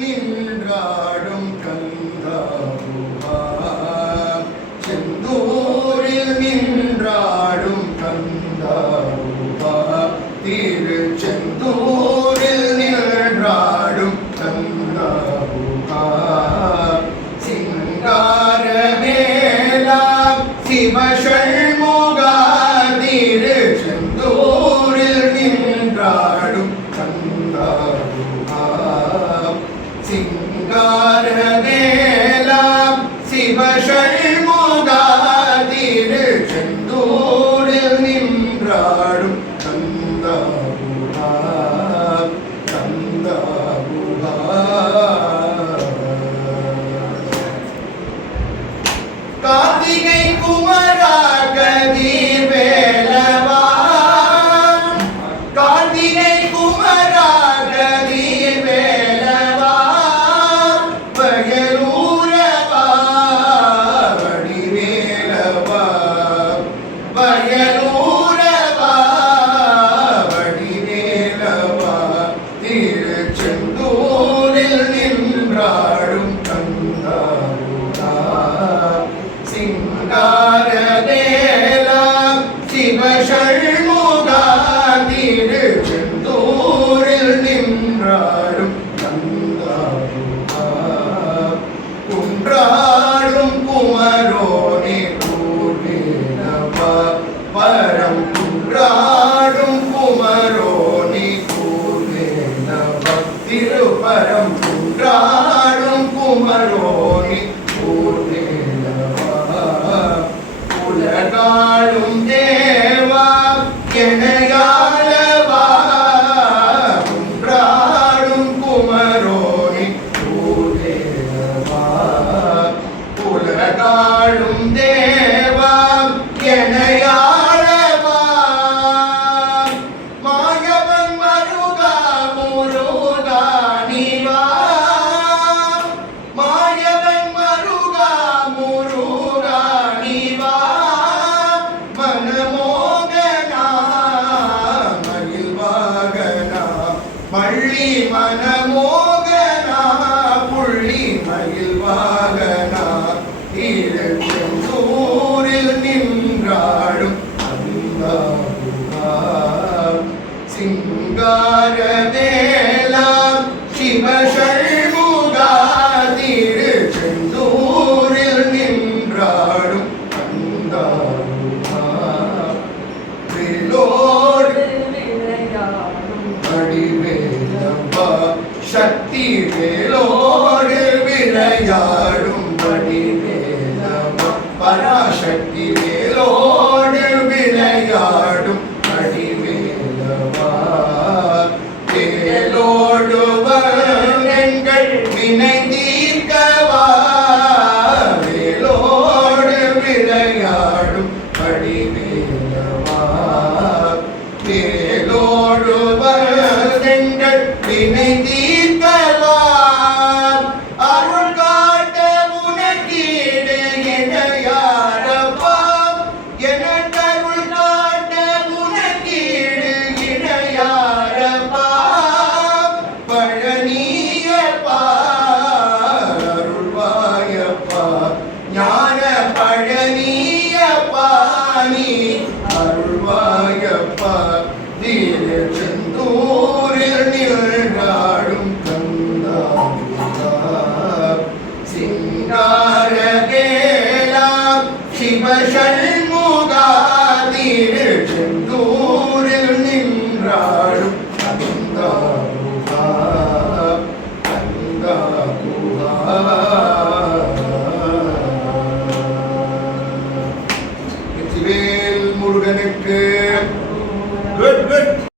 நின்றாடும் கந்தாபுகா செந்தூரில் நின்றாடும் கந்தாபுவா திரு செந்தூரில் நின்றாடும் கந்தாபுவா சிங்கார வேலா சிவஷண்முகா Treasure. സിംഹാരനേലാം ശിവഷൺമുഖാ തിരുവെന്തൂരിൽ നിന്നാരും കുണ്ടാടും കുമരോനെ പരം And they got. பள்ளி மனமோகனா புள்ளி மயில் வாகனா ூரில் நின்றாடும் அந்தாபுகா சிவ பராசக்தி வேலோடு விளையாடும் வடிவேலவா வேலோடு எங்கள் வினை தீர்க்கவா வேலோடு விளையாடும் வடிவேலவா வேலோடு எங்கள் வினை আমি